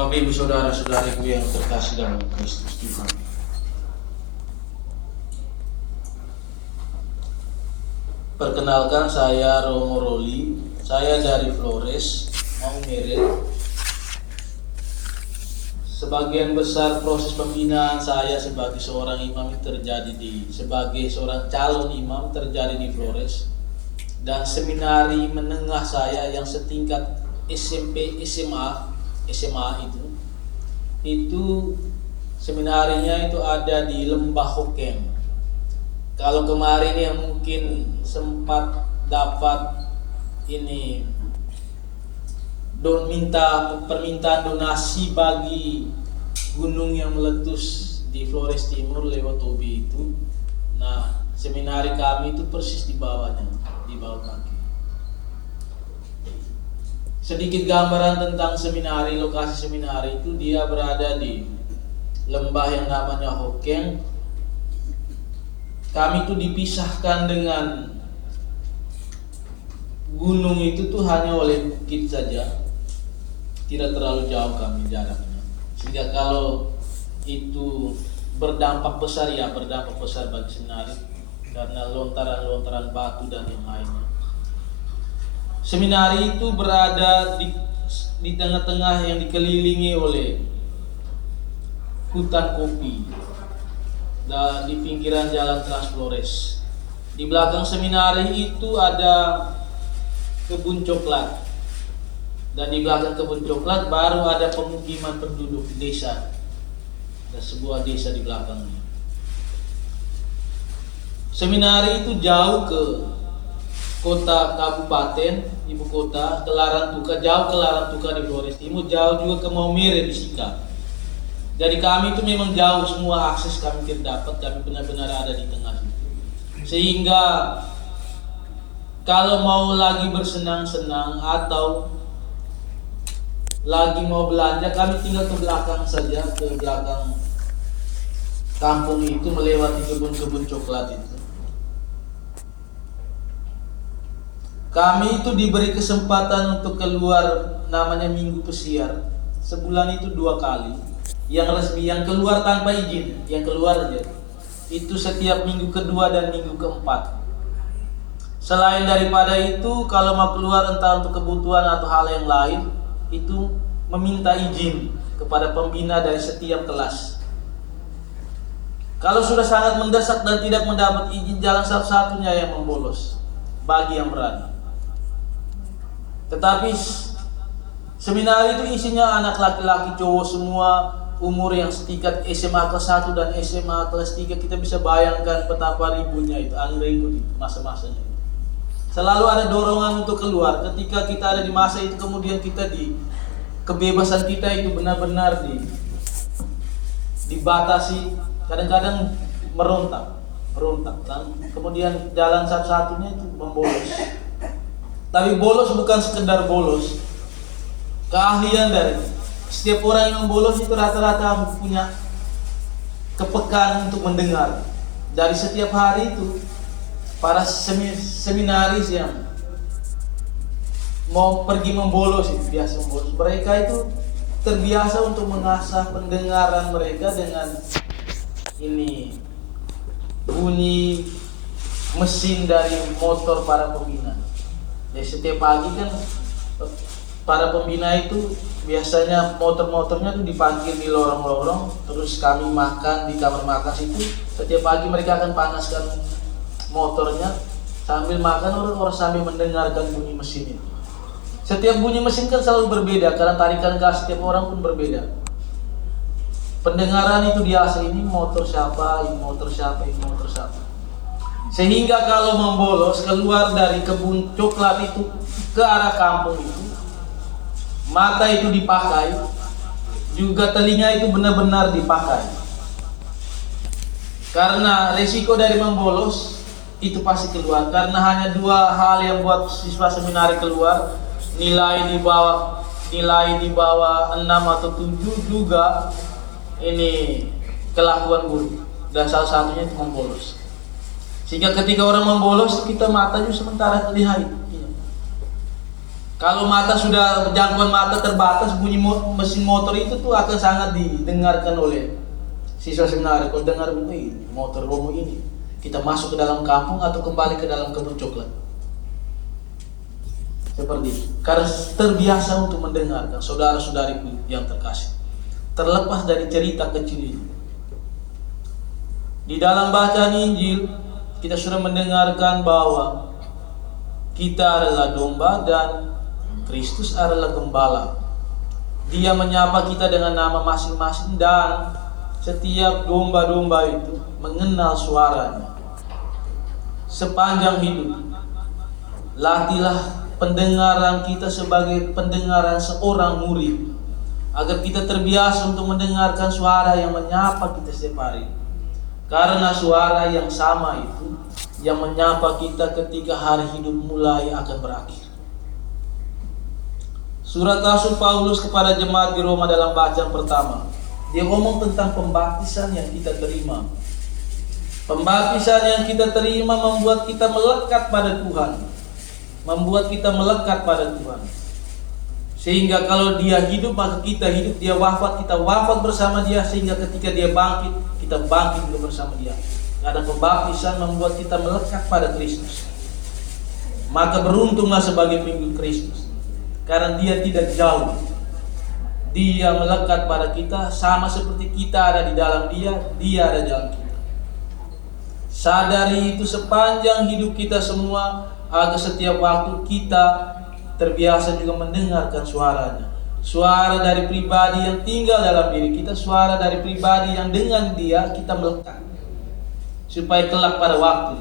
Bapak Ibu Saudara-saudariku yang terkasih dalam Kristus Tuhan. Perkenalkan, saya Romo Roli. Saya dari Flores, Maumere. Sebagian besar proses pembinaan saya sebagai seorang imam sebagai seorang calon imam terjadi di Flores, dan seminari menengah saya yang setingkat SMP, SMA itu seminarinya itu ada di Lembah Hokeng. Kalau kemarin yang mungkin sempat dapat ini permintaan donasi bagi gunung yang meletus di Flores Timur lewat Tobi itu. Nah, seminari kami itu persis di bawahnya, di bawah kaki. Sedikit gambaran tentang seminari, lokasi seminari itu dia berada di lembah yang namanya Hokeng. Kami itu dipisahkan dengan gunung itu tuh hanya oleh bukit saja. Tidak terlalu jauh kami jaraknya. Sehingga kalau itu berdampak besar bagi seminari karena lontaran-lontaran batu dan yang lainnya. Seminari itu berada di tengah-tengah yang dikelilingi oleh hutan kopi dan di pinggiran jalan Trans Flores. Di belakang seminari itu ada kebun coklat, dan di belakang kebun coklat baru ada pemukiman penduduk desa. Ada sebuah desa di belakangnya. Seminari itu jauh ke kota kabupaten, ibu kota, jauh ke Larantuka di Flores Timur, jauh juga ke Maumere di Sika. Jadi kami itu memang jauh, semua akses kami tidak dapat, kami benar-benar ada di tengah itu. Sehingga kalau mau lagi bersenang-senang atau lagi mau belanja, kami tinggal ke belakang saja, ke belakang kampung itu, melewati kebun-kebun coklat itu. Kami itu diberi kesempatan untuk keluar, namanya Minggu Pesiar. Sebulan itu 2 kali. Yang resmi, yang keluar tanpa izin, yang keluar aja. Itu setiap minggu kedua dan minggu keempat. Selain daripada itu, kalau mau keluar entah untuk kebutuhan atau hal yang lain, itu meminta izin kepada pembina dari setiap kelas. Kalau sudah sangat mendesak dan tidak mendapat izin, jalan satu-satunya yang membolos bagi yang berani. Tetapi seminari itu isinya anak laki-laki cowok semua, umur yang setingkat SMA kelas 1 dan SMA kelas 3. Kita bisa bayangkan betapa ribunya itu, ribu di masa-masanya. Selalu ada dorongan untuk keluar. Ketika kita ada di masa itu, kemudian kebebasan kita itu benar-benar dibatasi. Kadang-kadang merontak. Dan kemudian jalan satu-satunya itu membolos. Tapi bolos bukan sekedar bolos. Keahlian dari setiap orang yang membolos itu rata-rata punya kepekaan untuk mendengar. Dari setiap hari itu, para seminaris yang mau pergi membolos itu biasa membolos. Mereka itu terbiasa untuk mengasah pendengaran mereka dengan ini bunyi mesin dari motor para pembina. Jadi setiap pagi kan para pembina itu biasanya motor-motornya tuh diparkir di lorong-lorong, terus kami makan di kamar makan situ. Setiap pagi mereka akan panaskan motornya sambil makan, orang-orang sambil mendengarkan bunyi mesin itu. Setiap bunyi mesin kan selalu berbeda karena tarikan gas setiap orang pun berbeda. Pendengaran itu biasa, ini motor siapa, ini motor siapa, ini motor siapa. Sehingga kalau membolos keluar dari kebun coklat itu ke arah kampung itu, mata itu dipakai, juga telinga itu benar-benar dipakai. Karena resiko dari membolos itu pasti keluar, karena hanya 2 hal yang buat siswa seminari keluar, nilai di bawah 6 atau 7, juga ini kelakuan buruk, dan salah satunya itu membolos. Sehingga ketika orang membolos, kita matanya sementara terlihat. Kalau mata sudah jangkauan mata terbatas, bunyi mesin motor itu tuh akan sangat didengarkan oleh siswa seminar. Kalau dengar bunyi motor Romo ini, kita masuk ke dalam kampung atau kembali ke dalam kebun coklat. Seperti itu. Karena terbiasa untuk mendengarkan, saudara-saudariku yang terkasih. Terlepas dari cerita kecil ini, di dalam bacaan Injil kita sudah mendengarkan bahwa kita adalah domba dan Kristus adalah gembala. Dia menyapa kita dengan nama masing-masing dan setiap domba-domba itu mengenal suaranya. Sepanjang hidup, latihlah pendengaran kita sebagai pendengaran seorang murid, agar kita terbiasa untuk mendengarkan suara yang menyapa kita setiap hari. Karena suara yang sama itu yang menyapa kita ketika hari hidup mulai akan berakhir. Surat Rasul Paulus kepada jemaat di Roma dalam bacaan pertama, dia ngomong tentang pembaptisan yang kita terima. Pembaptisan yang kita terima membuat kita melekat pada Tuhan, membuat kita melekat pada Tuhan. Sehingga kalau dia hidup maka kita hidup, dia wafat kita wafat bersama dia, sehingga ketika dia bangkit kita bangkit juga bersama dia. Karena pembaptisan membuat kita melekat pada Kristus. Maka beruntunglah sebagai pengikut Kristus, karena dia tidak jauh. Dia melekat pada kita sama seperti kita ada di dalam dia, dia ada di dalam kita. Sadari itu sepanjang hidup kita semua, agar setiap waktu kita terbiasa juga mendengarkan suaranya. Suara dari pribadi yang tinggal dalam diri kita, suara dari pribadi yang dengan dia kita melekat. Supaya kelak pada waktu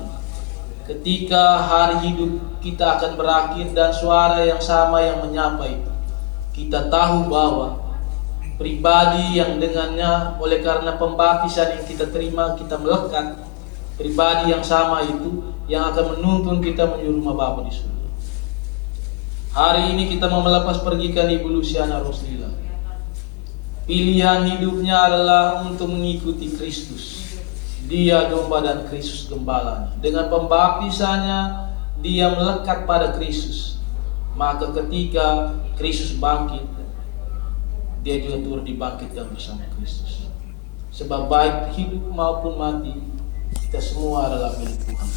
ketika hari hidup kita akan berakhir dan suara yang sama yang menyapa itu, kita tahu bahwa pribadi yang dengannya oleh karena pembaptisan yang kita terima kita melekat, pribadi yang sama itu yang akan menuntun kita menuju rumah Bapa di surga. Hari ini kita mau melepas pergikan Ibu Luciana Roslila. Pilihan hidupnya adalah untuk mengikuti Kristus. Dia domba dan Kristus gembalanya. Dengan pembaptisannya dia melekat pada Kristus. Maka ketika Kristus bangkit, dia juga turut dibangkitkan bersama Kristus. Sebab baik hidup maupun mati, kita semua adalah milik Tuhan.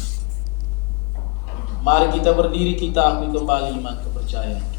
Mari kita berdiri, kita akui kembali iman kepercayaan.